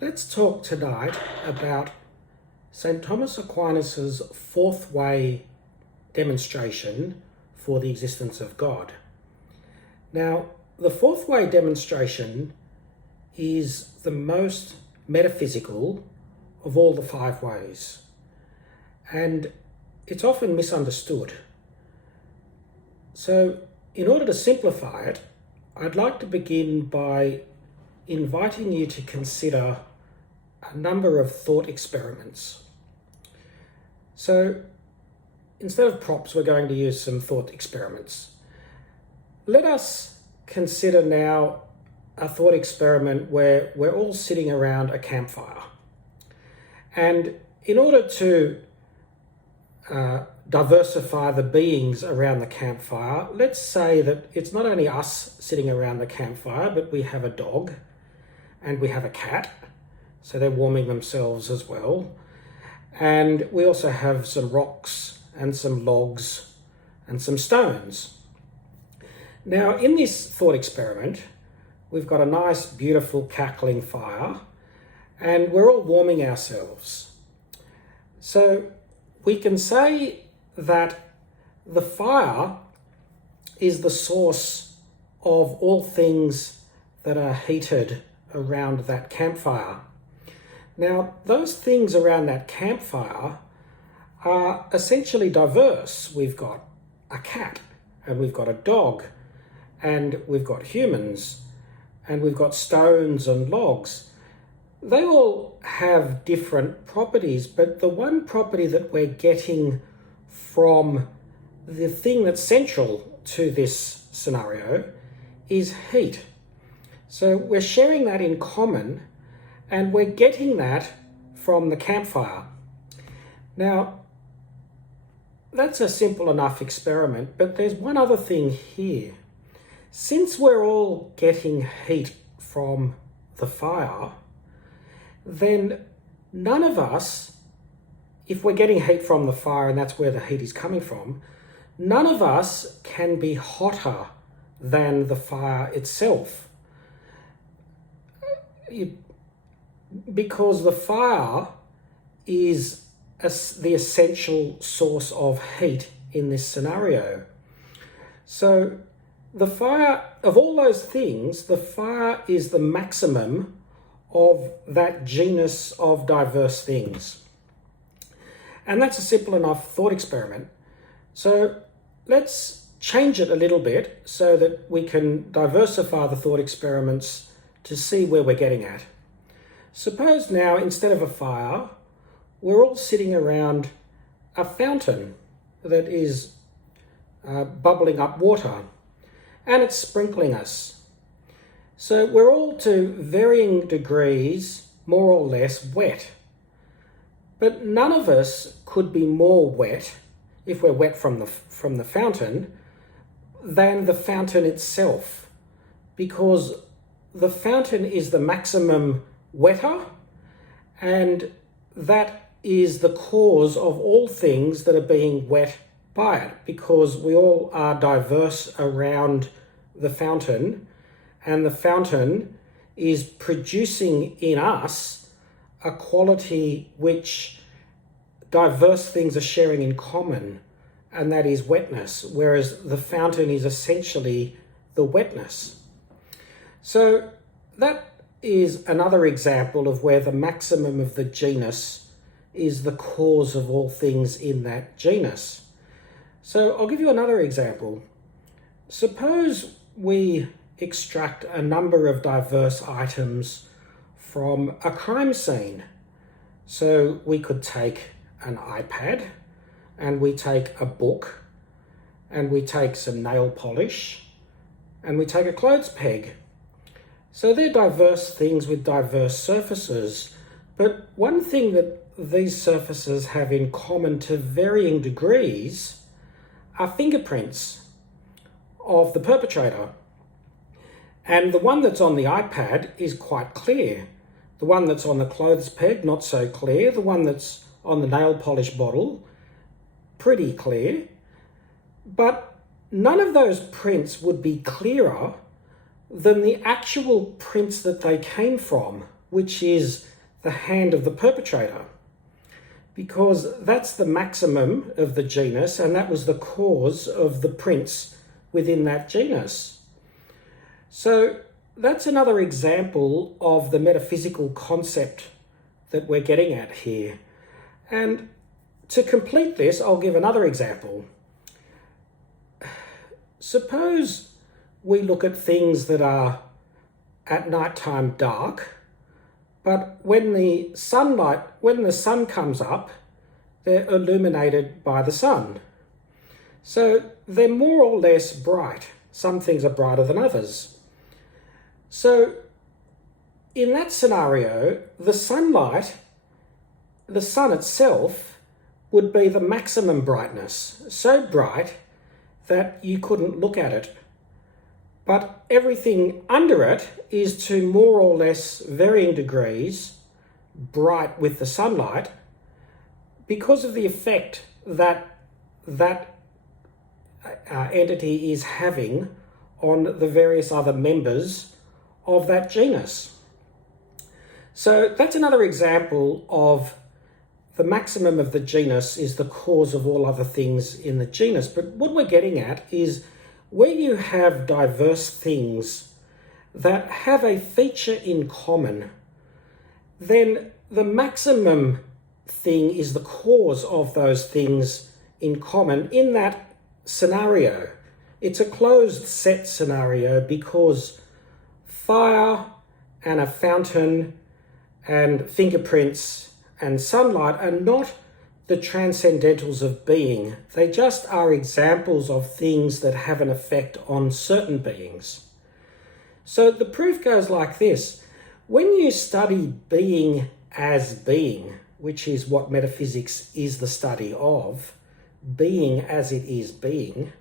Let's talk tonight about St Thomas Aquinas' fourth way demonstration for the existence of God. Now, the fourth way demonstration is the most metaphysical of all the five ways, and it's often misunderstood. So, in order to simplify it, I'd like to begin by inviting you to consider a number of thought experiments. So instead of props, we're going to use some thought experiments. Let us consider now a thought experiment where we're all sitting around a campfire. And in order to diversify the beings around the campfire, let's say that it's not only us sitting around the campfire, but we have a dog and we have a cat, so they're warming themselves as well. And we also have some rocks and some logs and some stones. Now, in this thought experiment, we've got a nice, beautiful, cackling fire, and we're all warming ourselves. So we can say that the fire is the source of all things that are heated around that campfire. Now, those things around that campfire are essentially diverse. We've got a cat, and we've got a dog, and we've got humans, and we've got stones and logs. They all have different properties, but the one property that we're getting from the thing that's central to this scenario is heat. So we're sharing that in common, and we're getting that from the campfire. Now, that's a simple enough experiment, but there's one other thing here. Since we're all getting heat from the fire, then none of us, if we're getting heat from the fire and that's where the heat is coming from, none of us can be hotter than the fire itself. Because the fire is the essential source of heat in this scenario. So the fire, of all those things, the fire is the maximum of that genus of diverse things. And that's a simple enough thought experiment. So let's change it a little bit so that we can diversify the thought experiments to see where we're getting at. Suppose now, instead of a fire, we're all sitting around a fountain that is bubbling up water, and it's sprinkling us. So we're all to varying degrees, more or less, wet. But none of us could be more wet, if we're wet from the fountain, than the fountain itself, because the fountain is the maximum wetter, and that is the cause of all things that are being wet by it, because we all are diverse around the fountain, and the fountain is producing in us a quality which diverse things are sharing in common, and that is wetness, whereas the fountain is essentially the wetness. So that is another example of where the maximum of the genus is the cause of all things in that genus. So I'll give you another example. Suppose we extract a number of diverse items from a crime scene. So we could take an iPad, and we take a book, and we take some nail polish, and we take a clothes peg. So they're diverse things with diverse surfaces, but one thing that these surfaces have in common to varying degrees are fingerprints of the perpetrator. And the one that's on the iPad is quite clear. The one that's on the clothes peg, not so clear. The one that's on the nail polish bottle, pretty clear. But none of those prints would be clearer than the actual prints that they came from, which is the hand of the perpetrator, because that's the maximum of the genus, and that was the cause of the prince within that genus. So that's another example of the metaphysical concept that we're getting at here. And to complete this, I'll give another example. Suppose we look at things that are at nighttime dark, but when the sun comes up, they're illuminated by the sun. So they're more or less bright. Some things are brighter than others. So in that scenario, the sun itself would be the maximum brightness, so bright that you couldn't look at it. But everything under it is to more or less varying degrees bright with the sunlight because of the effect that entity is having on the various other members of that genus. So that's another example of the maximum of the genus is the cause of all other things in the genus. But what we're getting at is where you have diverse things that have a feature in common, then the maximum thing is the cause of those things in common in that scenario. It's a closed set scenario because fire and a fountain and fingerprints and sunlight are not the transcendentals of being. They just are examples of things that have an effect on certain beings. So the proof goes like this. When you study being as being, which is what metaphysics is the study of, being as it is being,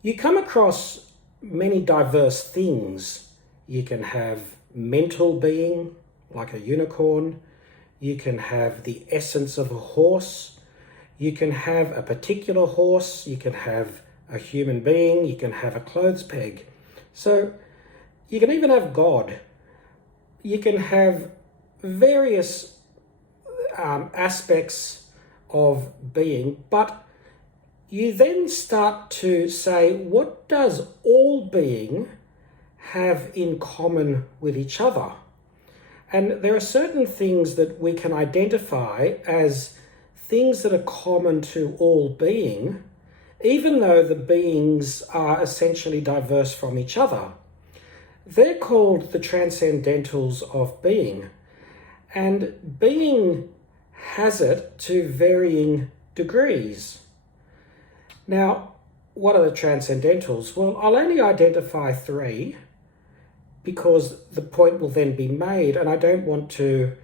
you come across many diverse things. You can have mental being, like a unicorn. You can have the essence of a horse. You can have a particular horse. You can have a human being. You can have a clothes peg. So you can even have God. You can have various aspects of being, but you then start to say, what does all being have in common with each other? And there are certain things that we can identify as things that are common to all being, even though the beings are essentially diverse from each other. They're called the transcendentals of being, and being has it to varying degrees. Now, what are the transcendentals? Well, I'll only identify 3 because the point will then be made, and I don't want to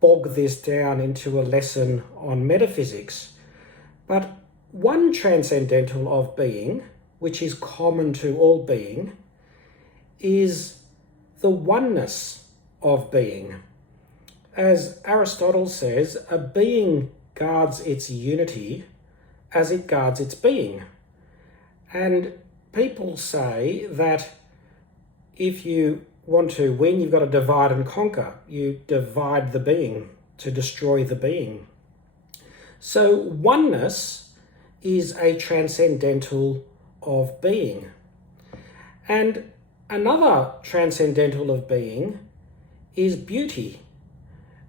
bog this down into a lesson on metaphysics. But one transcendental of being, which is common to all being, is the oneness of being. As Aristotle says, a being guards its unity as it guards its being. And people say that if you want to win, you've got to divide and conquer. You divide the being to destroy the being. So oneness is a transcendental of being. And another transcendental of being is beauty.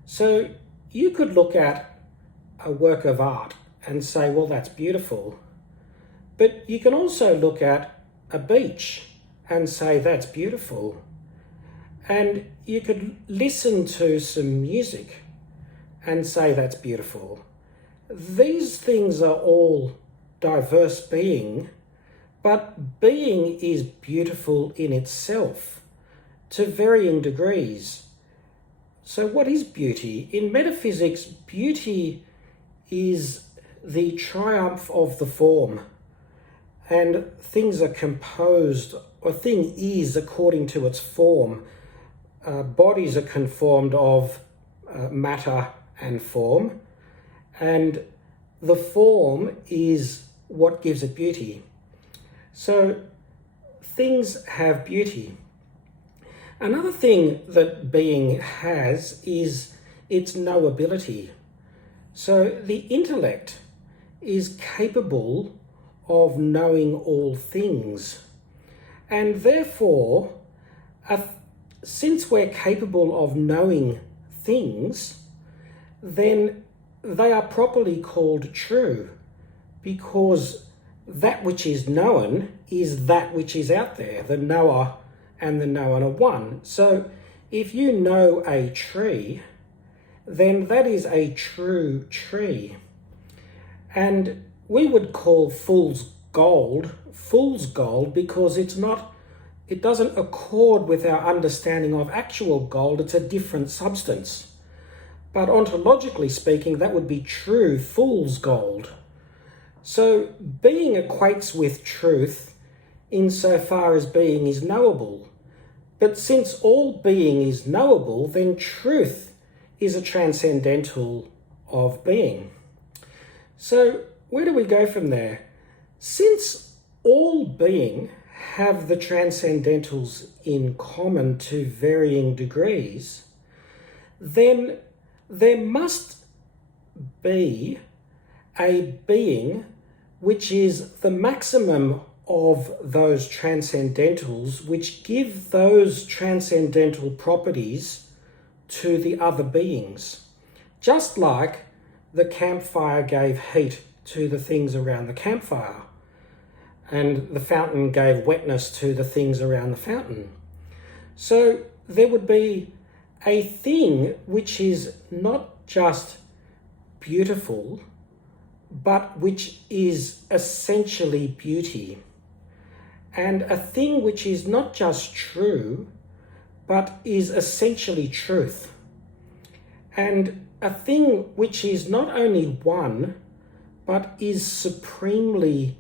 So you could look at a work of art and say, well, that's beautiful. But you can also look at a beach and say, that's beautiful. And you could listen to some music and say, that's beautiful. These things are all diverse being, but being is beautiful in itself to varying degrees. So what is beauty? In metaphysics, beauty is the triumph of the form, and things are composed, or a thing is according to its form. Bodies are conformed of matter and form, and the form is what gives it beauty. So things have beauty. Another thing that being has is its knowability. So the intellect is capable of knowing all things. And therefore, since we're capable of knowing things, then they are properly called true, because that which is known is that which is out there. The knower and the known are one. So if you know a tree, then that is a true tree. And we would call fool's gold because it doesn't accord with our understanding of actual gold. It's a different substance. But ontologically speaking, that would be true fool's gold. So being equates with truth insofar as being is knowable. But since all being is knowable, then truth is a transcendental of being. So where do we go from there? Since all being have the transcendentals in common to varying degrees, then there must be a being which is the maximum of those transcendentals, which give those transcendental properties to the other beings. Just like the campfire gave heat to the things around the campfire, and the fountain gave wetness to the things around the fountain. So there would be a thing which is not just beautiful, but which is essentially beauty. And a thing which is not just true, but is essentially truth. And a thing which is not only one, but is supremely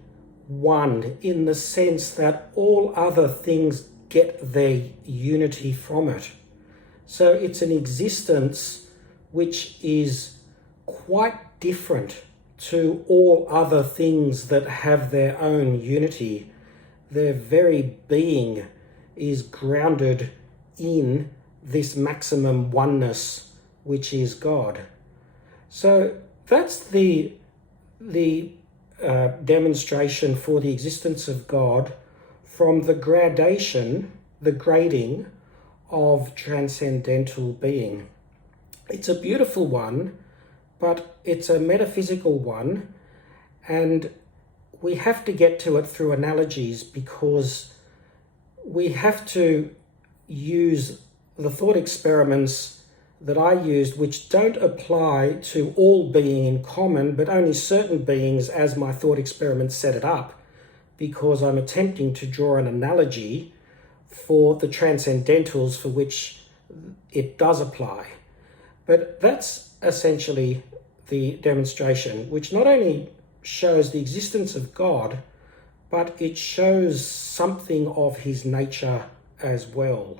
one in the sense that all other things get their unity from it. So it's an existence which is quite different to all other things that have their own unity. Their very being is grounded in this maximum oneness, which is God. So that's the demonstration for the existence of God from the grading of transcendental being. It's a beautiful one, but it's a metaphysical one, and we have to get to it through analogies, because we have to use the thought experiments that I used, which don't apply to all being in common, but only certain beings as my thought experiment set it up, because I'm attempting to draw an analogy for the transcendentals for which it does apply. But that's essentially the demonstration, which not only shows the existence of God, but it shows something of his nature as well.